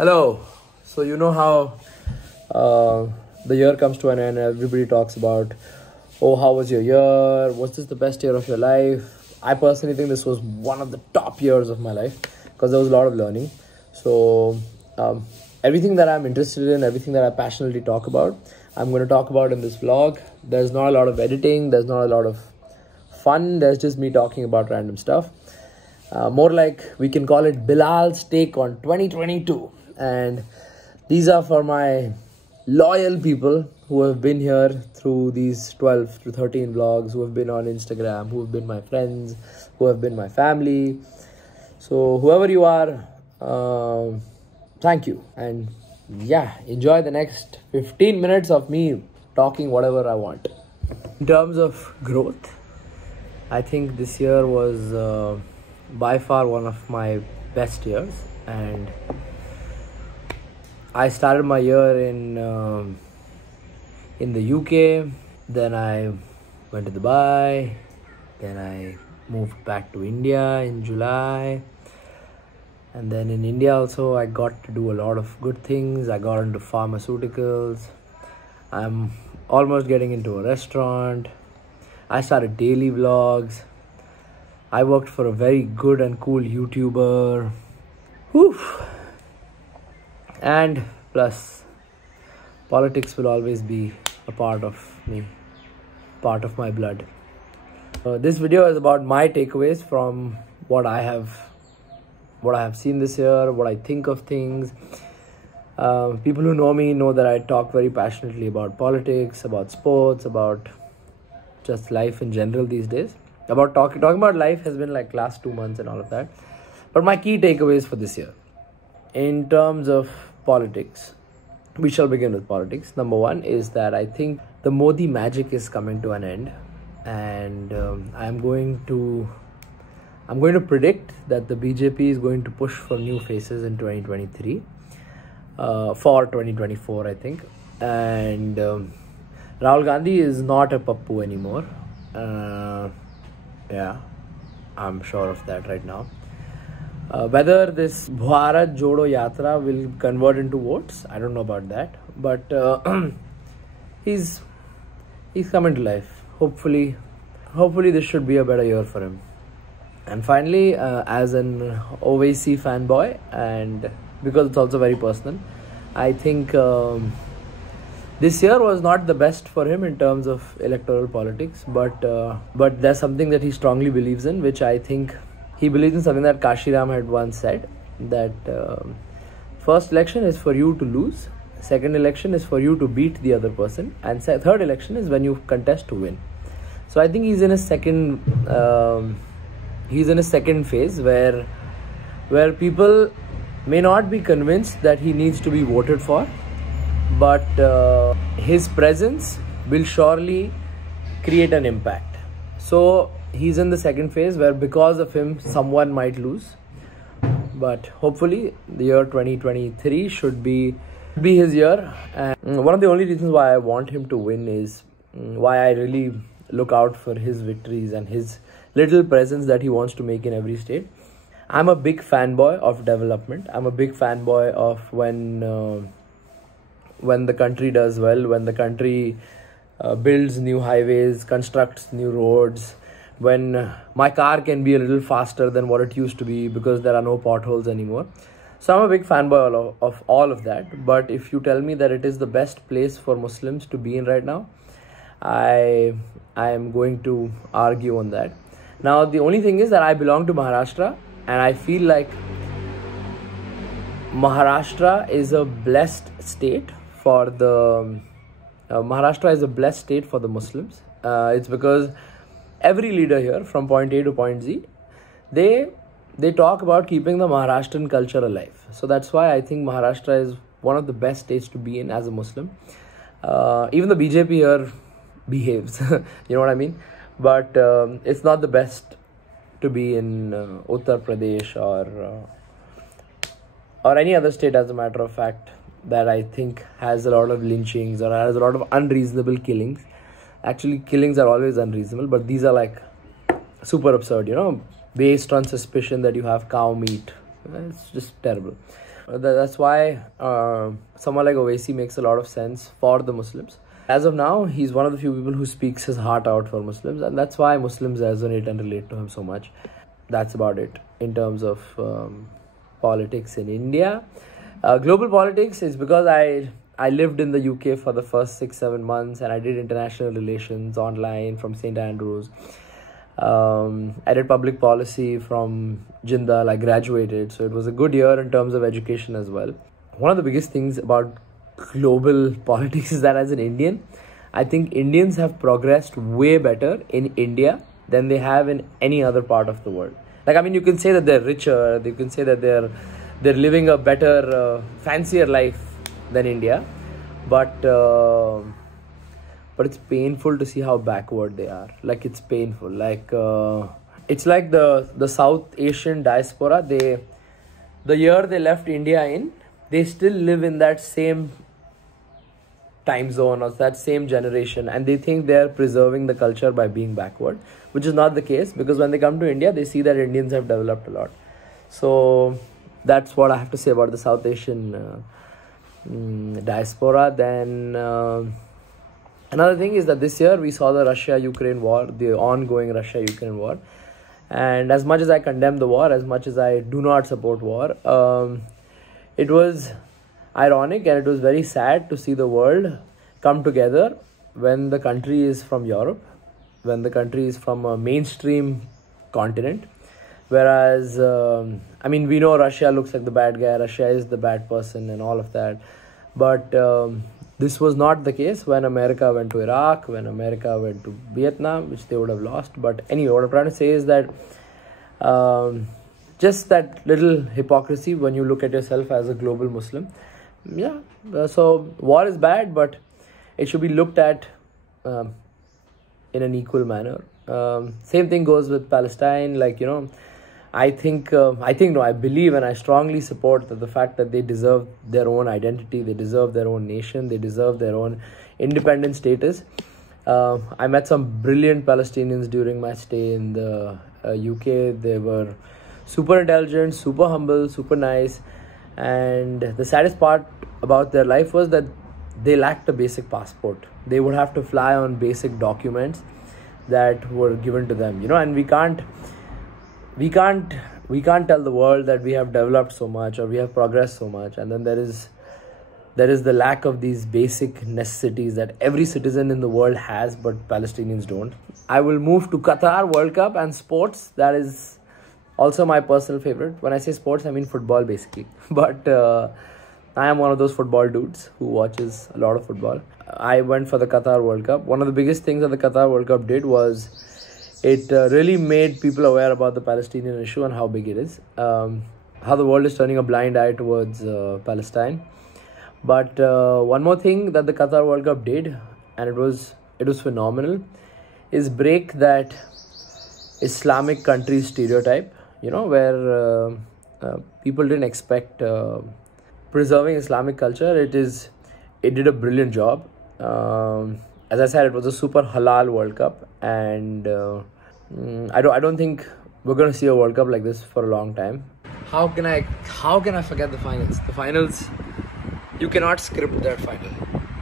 Hello. So you know how the year comes to an end. Everybody talks about, oh, how was your year? Was this the best year of your life? I personally think this was one of the top years of my life because there was a lot of learning. So everything that I'm interested in, everything that I passionately talk about, I'm going to talk about in this vlog. There's not a lot of editing. There's not a lot of fun. There's just me talking about random stuff. More like we can call it Bilal's take on 2022. And these are for my loyal people who have been here through these 12 to 13 vlogs, who have been on Instagram, who have been my friends, who have been my family. So whoever you are, thank you. And yeah, enjoy the next 15 minutes of me talking whatever I want. In terms of growth, I think this year was by far one of my best years. And I started my year in the UK, then I went to Dubai, then I moved back to India in July, and then in India also I got to do a lot of good things. I got into pharmaceuticals, I'm almost getting into a restaurant, I started daily vlogs, I worked for a very good and cool YouTuber. Whew. And plus, politics will always be a part of me, part of my blood. This video is about my takeaways from what I have seen this year, what I think of things. People who know me know that I talk very passionately about politics, about sports, about just life in general these days. About talking about life has been like last 2 months and all of that. But my key takeaways for this year, in terms of politics, we shall begin with politics. Number one is that I think the Modi magic is coming to an end, and I'm going to predict that the BJP is going to push for new faces in 2023, for 2024 I think. And Rahul Gandhi is not a pappu anymore. Yeah, I'm sure of that right now. Whether this Bharat Jodo Yatra will convert into votes, I don't know about that. But he's coming to life. Hopefully this should be a better year for him. And finally, as an OVC fanboy, and because it's also very personal, I think this year was not the best for him in terms of electoral politics. But there's something that he strongly believes in, which I think he believes in something that Kashiram had once said, that first election is for you to lose, second election is for you to beat the other person, and third election is when you contest to win. So I think he's in a second phase where people may not be convinced that he needs to be voted for, but his presence will surely create an impact. So he's in the second phase where because of him someone might lose, but hopefully the year 2023 should be his year. And one of the only reasons why I want him to win is why I really look out for his victories and his little presence that he wants to make in every state. I'm a big fanboy of development. I'm a big fanboy of when the country does well, when the country builds new highways, constructs new roads, when my car can be a little faster than what it used to be because there are no potholes anymore. So I'm a big fanboy of all of that. But if you tell me that it is the best place for Muslims to be in right now, I am going to argue on that. Now, the only thing is that I belong to Maharashtra, and I feel like Maharashtra is a blessed state for the Muslims. It's because every leader here, from point A to point Z, they talk about keeping the Maharashtrian culture alive. So that's why I think Maharashtra is one of the best states to be in as a Muslim. Even the BJP here behaves, you know what I mean? But it's not the best to be in Uttar Pradesh or any other state, as a matter of fact, that I think has a lot of lynchings or has a lot of unreasonable killings. Actually, killings are always unreasonable, but these are like super absurd, you know, based on suspicion that you have cow meat. It's just terrible. That's why someone like Owaisi makes a lot of sense for the Muslims. As of now, he's one of the few people who speaks his heart out for Muslims, and that's why Muslims resonate and relate to him so much. That's about it in terms of politics in India. Global politics is because I lived in the UK for the first 6-7 months, and I did international relations online from St. Andrews. I did public policy from Jindal. I graduated, so it was a good year in terms of education as well. One of the biggest things about global politics is that as an Indian, I think Indians have progressed way better in India than they have in any other part of the world. Like, I mean, you can say that they're richer, you can say that they're living a better, fancier life than India, but it's painful to see how backward they are. Like, it's painful. Like, it's like the South Asian diaspora. The year they left India in, they still live in that same time zone or that same generation, and they think they are preserving the culture by being backward, which is not the case, because when they come to India, they see that Indians have developed a lot. So that's what I have to say about the South Asian diaspora. Then another thing is that this year we saw the Russia-Ukraine war, the ongoing Russia-Ukraine war. And as much as I condemn the war, as much as I do not support war, it was ironic and it was very sad to see the world come together when the country is from Europe, when the country is from a mainstream continent. Whereas, I mean, we know Russia looks like the bad guy, Russia is the bad person and all of that. But this was not the case when America went to Iraq, when America went to Vietnam, which they would have lost. But anyway, what I'm trying to say is that just that little hypocrisy when you look at yourself as a global Muslim. Yeah, so war is bad, but it should be looked at in an equal manner. Same thing goes with Palestine. Like, you know, I believe and I strongly support that the fact that they deserve their own identity, they deserve their own nation, they deserve their own independent status. I met some brilliant Palestinians during my stay in the UK. They were super intelligent, super humble, super nice. And the saddest part about their life was that they lacked a basic passport. They would have to fly on basic documents that were given to them, you know, and we can't tell the world that we have developed so much or we have progressed so much, and then there is the lack of these basic necessities that every citizen in the world has, but Palestinians don't. I will move to Qatar World Cup and sports. That is also my personal favorite. When I say sports, I mean football basically. But I am one of those football dudes who watches a lot of football. I went for the Qatar World Cup. One of the biggest things that the Qatar World Cup did was it really made people aware about the Palestinian issue and how big it is. How the world is turning a blind eye towards Palestine. But one more thing that the Qatar World Cup did, and it was phenomenal, is break that Islamic country stereotype, you know, where people didn't expect preserving Islamic culture. It did a brilliant job. As I said, it was a super halal World Cup, and I don't think we're going to see a World Cup like this for a long time. How can I forget the finals? The finals, you cannot script that final.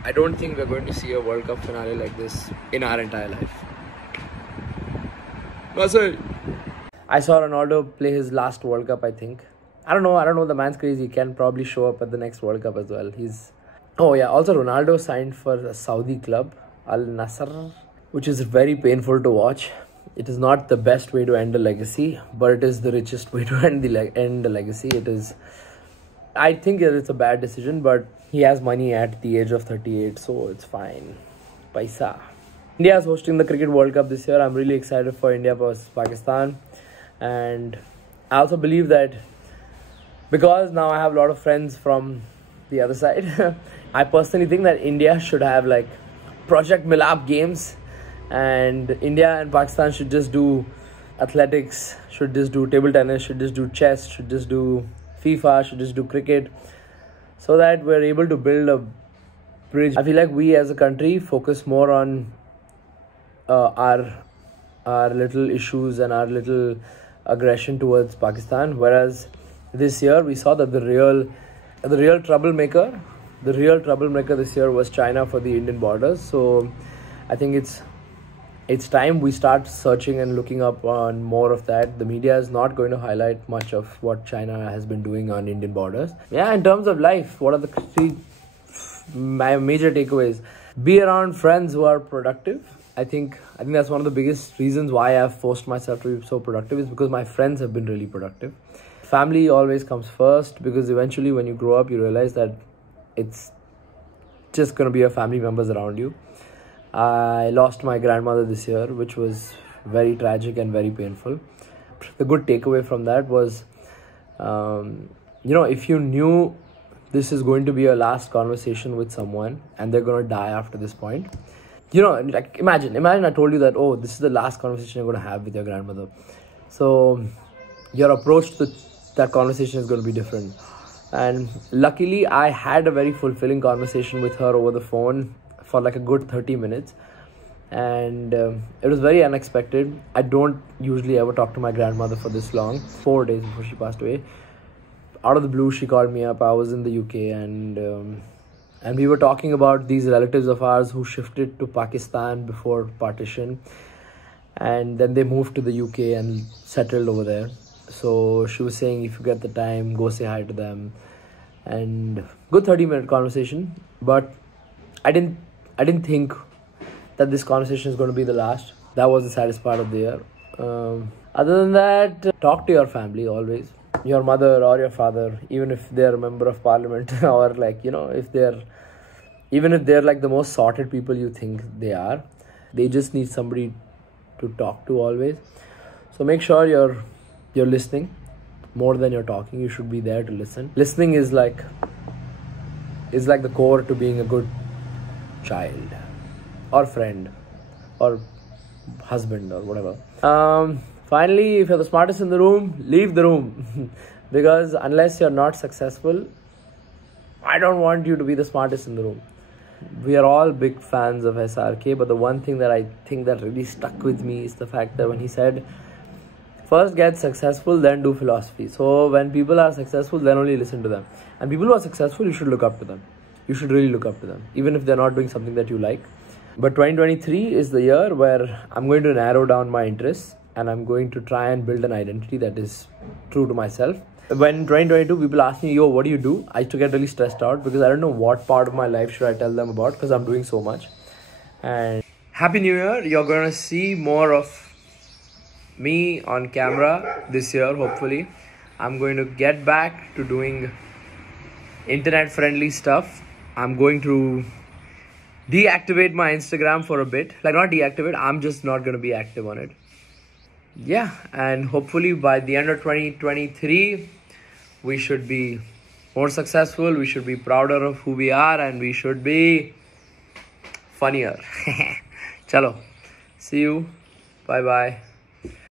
I don't think we're going to see a World Cup finale like this in our entire life. I saw Ronaldo play his last World Cup, I think. I don't know. The man's crazy. He can probably show up at the next World Cup as well. Oh yeah, also Ronaldo signed for a Saudi club, Al Nassr, which is very painful to watch. It is not the best way to end a legacy, but it is the richest way to end the legacy. I think it's a bad decision, but he has money at the age of 38, so it's fine. Paisa. India is hosting the Cricket World Cup this year. I'm really excited for India versus Pakistan. And I also believe that because now I have a lot of friends from the other side, I personally think that India should have like Project Milap games, and India and Pakistan should just do athletics, should just do table tennis, should just do chess, should just do FIFA, should just do cricket, so that we're able to build a bridge. I feel like we as a country focus more on our little issues and our little aggression towards Pakistan, whereas this year we saw that the real The real troublemaker this year was China for the Indian borders. So I think it's time we start searching and looking up on more of that. The media is not going to highlight much of what China has been doing on Indian borders. Yeah, in terms of life, what are the my major takeaways? Be around friends who are productive. I think that's one of the biggest reasons why I've forced myself to be so productive, is because my friends have been really productive. Family always comes first, because eventually when you grow up, you realize that it's just going to be your family members around you. I lost my grandmother this year, which was very tragic and very painful. The good takeaway from that was, if you knew this is going to be your last conversation with someone and they're going to die after this point, like imagine I told you that, oh, this is the last conversation you're going to have with your grandmother. So your approach to that conversation is going to be different. And luckily, I had a very fulfilling conversation with her over the phone for like a good 30 minutes. And it was very unexpected. I don't usually ever talk to my grandmother for this long. 4 days before she passed away, out of the blue, she called me up. I was in the UK, and we were talking about these relatives of ours who shifted to Pakistan before partition, and then they moved to the UK and settled over there. So she was saying, if you get the time, go say hi to them. And good 30-minute conversation. But I didn't think that this conversation is going to be the last. That was the saddest part of the year. Other than that, talk to your family always. Your mother or your father, even if they're a member of parliament, or like, even if they're like the most sorted people you think they are, they just need somebody to talk to always. So make sure you're listening more than you're talking. You should be there to listen. Listening is like the core to being a good child or friend or husband or whatever. Finally, if you're the smartest in the room, leave the room. Because unless you're not successful, I don't want you to be the smartest in the room. We are all big fans of SRK, but the one thing that I think that really stuck with me is the fact that when he said, first get successful, then do philosophy. So when people are successful, then only listen to them. And people who are successful, you should look up to them. You should really look up to them, even if they're not doing something that you like. But 2023 is the year where I'm going to narrow down my interests, and I'm going to try and build an identity that is true to myself. When 2022 people ask me, yo, what do you do? I used to get really stressed out because I don't know what part of my life should I tell them about, because I'm doing so much. And Happy New Year. You're going to see more of me on camera this year, hopefully. I'm going to get back to doing internet friendly stuff. I'm going to deactivate my Instagram for a bit. Like, not deactivate, I'm just not going to be active on it. Yeah, and hopefully by the end of 2023, we should be more successful, we should be prouder of who we are, and we should be funnier. Chalo, see you. Bye bye.